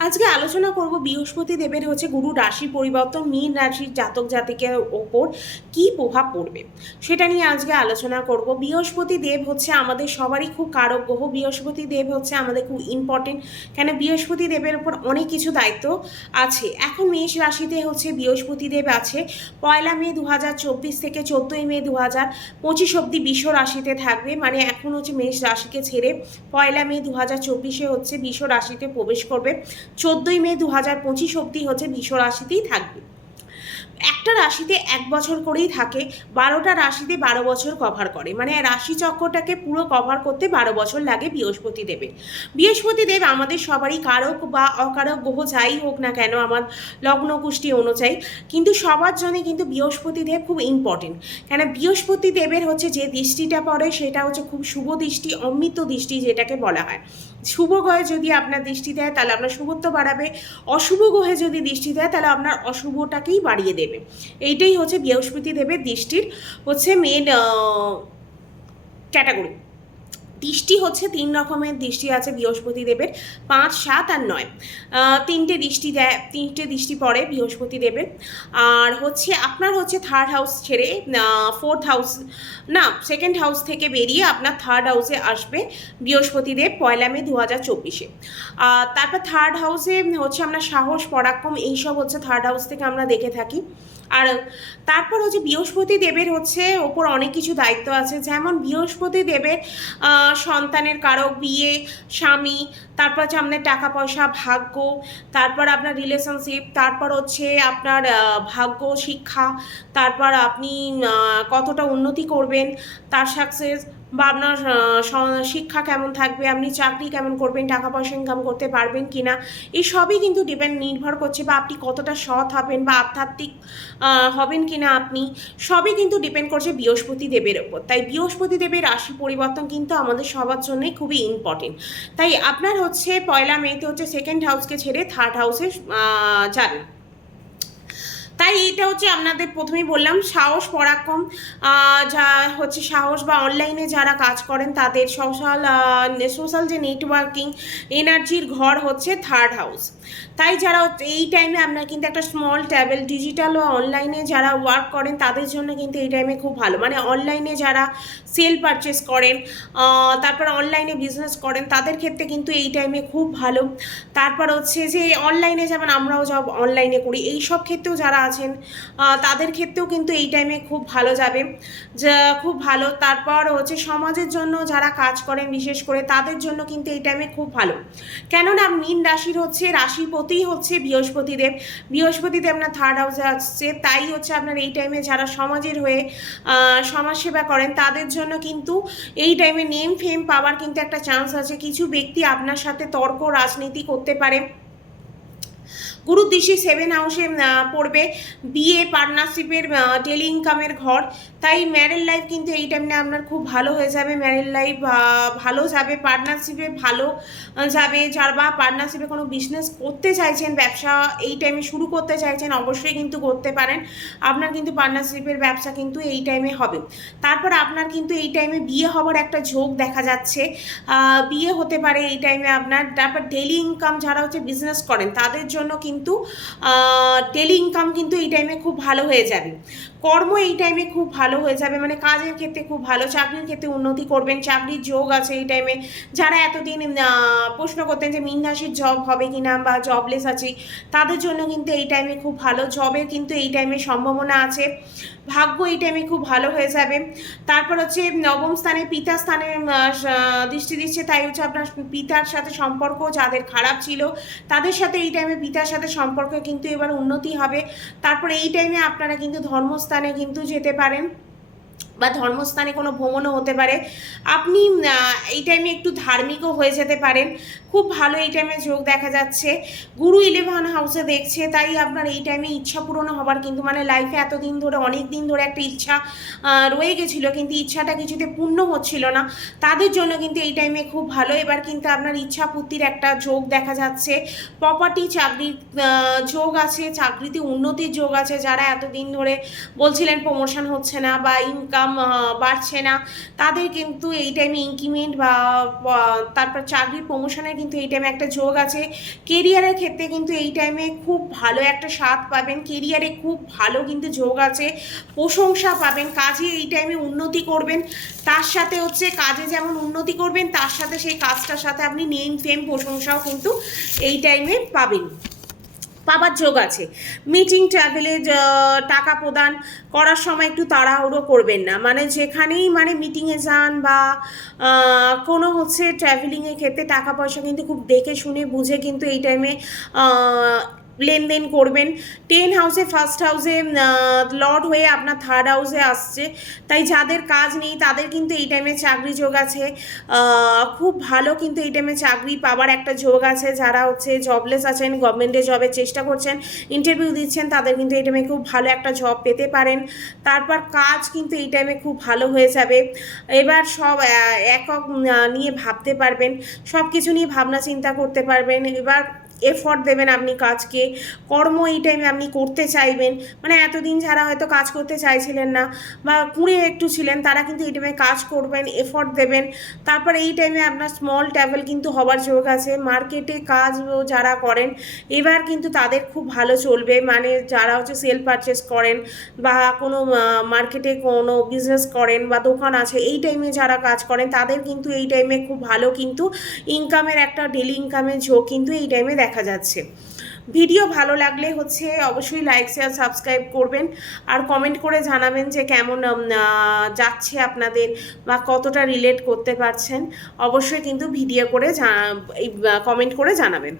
আজকে আলোচনা করব বৃহস্পতি দেবের হচ্ছে গুরু রাশি পরিবর্তন, মীন রাশির জাতক জাতিকের ওপর কি প্রভাব পড়বে? সেটা নিয়ে আজকে আলোচনা করব। বৃহস্পতি দেব হচ্ছে আমাদের সবারই খুব কারক গ্রহ বৃহস্পতি দেব হচ্ছে আমাদের খুব ইম্পর্টেন্ট কেন বৃহস্পতি দেবের ওপর অনেক কিছু দায়িত্ব আছে। এখন মেষ রাশিতে হচ্ছে বৃহস্পতি দেব আছে। পয়লা মে দু হাজার চব্বিশ থেকে চোদ্দোই মে দু হাজার পঁচিশ অব্দি বিশ্ব রাশিতে থাকবে। মানে এখন হচ্ছে মেষ রাশিকে ছেড়ে পয়লা মে দু হাজার চব্বিশে হচ্ছে বিশ্ব রাশিতে প্রবেশ করবে। চোদ্দোই মে দু হাজার পঁচিশ অব্দি হচ্ছে বিশ্ব রাশিতেই থাকবে। একটা রাশিতে এক বছর করেই থাকে, বারোটা রাশিতে বারো বছর কভার করে। মানে রাশি চক্রটাকে পুরো কভার করতে বারো বছর লাগে বৃহস্পতি দেবের বৃহস্পতি দেব আমাদের সবারই কারক বা অকারক গ্রহ যাই হোক না কেন আমার লগ্ন কুষ্টি অনুযায়ী। কিন্তু সবার জন্য কিন্তু বৃহস্পতি দেব খুব ইম্পর্টেন্ট কেন বৃহস্পতি দেবের হচ্ছে যে দৃষ্টিটা পড়ে, সেটা হচ্ছে খুব শুভ দৃষ্টি, অমৃত দৃষ্টি যেটাকে বলা হয়। শুভ গ্রহে যদি আপনার দৃষ্টি দেয়, তাহলে আপনার শুভত্ব বাড়াবে। অশুভ গ্রহে যদি দৃষ্টি দেয়, তাহলে আপনার অশুভটাকেই বাড়িয়ে দেবে। এইটাই হচ্ছে বৃহস্পতি দেবের দৃষ্টির হচ্ছে মেন ক্যাটাগরি দৃষ্টি হচ্ছে, তিন রকমের দৃষ্টি আছে বৃহস্পতি দেবের, পাঁচ, সাত আর নয়। তিনটে দৃষ্টি দেয়, তিনটে দৃষ্টি পড়ে বৃহস্পতি দেবের। আর হচ্ছে, আপনার হচ্ছে থার্ড হাউস ছেড়ে ফোর্থ হাউস না সেকেন্ড হাউস থেকে বেরিয়ে আপনার থার্ড হাউসে আসবে বৃহস্পতি দেব, পয়লা মে দু হাজার চব্বিশে তারপর থার্ড হাউসে হচ্ছে আমরা সাহস, পরাক্রম, এইসব হচ্ছে থার্ড হাউস থেকে আমরা দেখে থাকি। আর তারপর হচ্ছে বৃহস্পতি দেবের হচ্ছে ওপর অনেক কিছু দায়িত্ব আছে। যেমন বৃহস্পতি দেবের সন্তানের কারক, বিয়ে, স্বামী, তারপর হচ্ছে আপনার টাকা পয়সা, ভাগ্য, তারপর আপনার রিলেশনশিপ তারপর হচ্ছে আপনার ভাগ্য, শিক্ষা, তারপর আপনি কতটা উন্নতি করবেন, তার সাকসেস বা আপনার শিক্ষা কেমন থাকবে, আপনি চাকরি কেমন করবেন টাকা পয়সা ইনকাম করতে পারবেন কিনা, এই সবই কিন্তু ডিপেন্ড নির্ভর করছে বা আপনি কতটা সৎ হবেন বা আধ্যাত্মিক হবেন কি না আপনি, সবই কিন্তু ডিপেন্ড করছে বৃহস্পতি দেবের ওপর তাই বৃহস্পতি দেবের রাশি পরিবর্তন কিন্তু আমাদের সবার জন্যই খুবই ইম্পর্টেন্ট তাই আপনার হচ্ছে পয়লা মেতে হচ্ছে সেকেন্ড হাউসকে ছেড়ে থার্ড হাউসে যাবেন। এটা হচ্ছে আপনাদের প্রথমেই বললাম, সাহস, পরাক্রম যা হচ্ছে সাহস বা অনলাইনে যারা কাজ করেন তাদের সোশ্যাল সোশ্যাল যে নেটওয়ার্কিং এনার্জির ঘর হচ্ছে থার্ড হাউস তাই যারা এই টাইমে আপনার কিন্তু একটা স্মল ট্যাবেল ডিজিটাল ও অনলাইনে যারা ওয়ার্ক করেন তাদের জন্য কিন্তু এই টাইমে খুব ভালো। মানে অনলাইনে যারা সেল পারচেস করেন তারপর অনলাইনে বিজনেস করেন, তাদের ক্ষেত্রে কিন্তু এই টাইমে খুব ভালো। তারপর হচ্ছে যে অনলাইনে যেমন আমরাও জব অনলাইনে করি, এই সব ক্ষেত্রেও যারা আছেন তাদের ক্ষেত্রেও কিন্তু এই টাইমে খুব ভালো যাবে। যা, খুব ভালো। তারপর হচ্ছে সমাজের জন্য যারা কাজ করেন, বিশেষ করে তাদের জন্য কিন্তু এই টাইমে খুব ভালো। কেননা মীন রাশির হচ্ছে রাশিপতি হচ্ছে বৃহস্পতি দেব আপনার থার্ড হাউসে আসছে, তাই হচ্ছে আপনার এই টাইমে যারা সমাজের হয়ে সমাজসেবা করেন, তাদের জন্য কিন্তু এই টাইমে নেম ফেম পাওয়ার কিন্তু একটা চান্স আছে। কিছু ব্যক্তি আপনার সাথে তর্ক, রাজনীতি করতে পারে। গুরু দৃষ্টি সেভেন হাউসে পড়বে। বিয়ে পার্টনারশিপের ডেলি ইনকামের ঘর। তাই ম্যারেড লাইফ কিন্তু এই টাইমে আপনার খুব ভালো হয়ে যাবে। ম্যারেড লাইফ ভালো যাবে পার্টনারশিপে ভালো যাবে। যার বা পার্টনারশিপে কোনো বিজনেস করতে চাইছেন, ব্যবসা এই টাইমে শুরু করতে চাইছেন, অবশ্যই কিন্তু করতে পারেন। আপনার কিন্তু পার্টনারশিপের ব্যবসা কিন্তু এই টাইমে হবে। তারপর আপনার কিন্তু এই টাইমে বিয়ে হবার একটা ঝোঁক দেখা যাচ্ছে। বিয়ে হতে পারে এই টাইমে আপনার। তারপর ডেলি ইনকাম যারা হচ্ছে বিজনেস করেন, তাদের জন্য কিন্তু ডেলি ইনকাম কিন্তু এই টাইমে খুব ভালো হয়ে যাবে। কর্ম এই টাইমে খুব ভালো হয়ে যাবে মানে কাজের ক্ষেত্রে খুব ভালো, চাকরির ক্ষেত্রে উন্নতি করবেন, চাকরির যোগ আছে এই টাইমে যারা এতদিন প্রশ্ন করতেন যে মিন রাশির জব হবে কিনা বা জবলেস আছে, তাদের জন্য কিন্তু এই টাইমে খুব ভালো জবের কিন্তু এই টাইমে সম্ভাবনা আছে। ভাগ্য এই টাইমে খুব ভালো হয়ে যাবে। তারপর হচ্ছে নবম স্থানে পিতা স্থানে দৃষ্টি দিচ্ছে, তাই হচ্ছে আপনার পিতার সাথে সম্পর্ক যাদের খারাপ ছিল, তাদের সাথে এই টাইমে পিতার সাথে সম্পর্ক কিন্তু এবার উন্নতি হবে। তারপরে এই টাইমে আপনারা কিন্তু ধর্মস্থানে কিন্তু যেতে পারেন। বা ধর্মস্থানে কোনো ভ্রমণও হতে পারে। আপনি এই টাইমে একটু ধার্মিকও হয়ে যেতে পারেন। খুব ভালো এই টাইমে যোগ দেখা যাচ্ছে। গুরু ইলেভেন হাউসে দেখছে, তাই আপনার এই টাইমে ইচ্ছা পূরণ হবার কিন্তু মানে লাইফে এতদিন ধরে অনেক দিন ধরে একটা ইচ্ছা রয়ে গেছিল, কিন্তু ইচ্ছাটা কিছুতে পূর্ণ হচ্ছিল না। তাদের জন্য কিন্তু এই টাইমে খুব ভালো। এবার কিন্তু আপনার ইচ্ছা পূর্তির একটা যোগ দেখা যাচ্ছে। প্রপার্টি চাকরির যোগ আছে, চাকরিতে উন্নতির যোগ আছে। যারা এতদিন ধরে বলছিলেন প্রমোশন হচ্ছে না বা ইনকাম ইনকাম বাড়ছে না। তাদের কিন্তু এই টাইমে ইনক্রিমেন্ট বা তারপর চাকরির প্রমোশনের কিন্তু এই টাইমে একটা যোগ আছে। কেরিয়ারের ক্ষেত্রে কিন্তু এই টাইমে খুব ভালো একটা স্বাদ পাবেন। কেরিয়ারে খুব ভালো কিন্তু যোগ আছে। প্রশংসা পাবেন। কাজে এই টাইমে উন্নতি করবেন। তার সাথে হচ্ছে কাজে যেমন উন্নতি করবেন, তার সাথে সেই কাজটার সাথে আপনি নেম ফেম প্রশংসাও কিন্তু এই টাইমে পাবেন। পাবার যোগ আছে। মিটিং ট্রাভেলে টাকা প্রদান করার সময় একটু তাড়াহুড়ো করবেন না। মানে যেখানেই মানে মিটিংয়ে যান বা কোনো হচ্ছে ট্রাভেলিংয়ের ক্ষেত্রে টাকা পয়সা কিন্তু খুব দেখে শুনে বুঝে কিন্তু এই টাইমে লেনদেন করবেন। টেন হাউসে, ফার্স্ট হাউসে লর্ড হয়ে আপনার থার্ড হাউসে আসছে। তাই যাদের কাজ নেই, তাদের কিন্তু এই টাইমে চাকরি যোগ আছে। খুব ভালো কিন্তু এই টাইমে চাকরি পাওয়ার একটা যোগ আছে। যারা হচ্ছে জবলেস আছেন গভর্নমেন্টে জবের চেষ্টা করছেন ইন্টারভিউ দিচ্ছেন, তাদের কিন্তু এই টাইমে খুব ভালো একটা জব পেতে পারেন। তারপর কাজ কিন্তু এই টাইমে খুব ভালো হয়ে যাবে। এবার সব একক নিয়ে ভাবতে পারবেন। সব কিছু নিয়ে ভাবনা চিন্তা করতে পারবেন। এবার এফর্ট দেবেন আপনি কাজকে, কর্ম এই টাইমে আপনি করতে চাইবেন। মানে এতদিন যারা হয়তো কাজ করতে চাইছিলেন না বা কুড়ে একটু ছিলেন, তারা কিন্তু এই টাইমে কাজ করবেন এফর্ট দেবেন। তারপর এই টাইমে আপনার স্মল ট্রাভেল কিন্তু হবার যোগ আছে। মার্কেটে কাজ যারা করেন, এবার কিন্তু তাদের খুব ভালো চলবে। মানে যারা হচ্ছে সেল পারচেস করেন বা কোনো মার্কেটে কোনো বিজনেস করেন বা দোকান আছে, এই টাইমে যারা কাজ করেন, তাদের কিন্তু এই টাইমে খুব ভালো কিন্তু ইনকামের একটা ডেলি ইনকামের ঝোঁক কিন্তু এই টাইমে দেখা যাচ্ছে। ভিডিও ভালো লাগলে হচ্ছে অবশ্যই লাইক শেয়ার সাবস্ক্রাইব করবেন। আর কমেন্ট করে জানাবেন যে কেমন যাচ্ছে আপনাদের বা কতটা রিলেট করতে পারছেন। অবশ্যই কিন্তু ভিডিও করে এই কমেন্ট করে জানাবেন।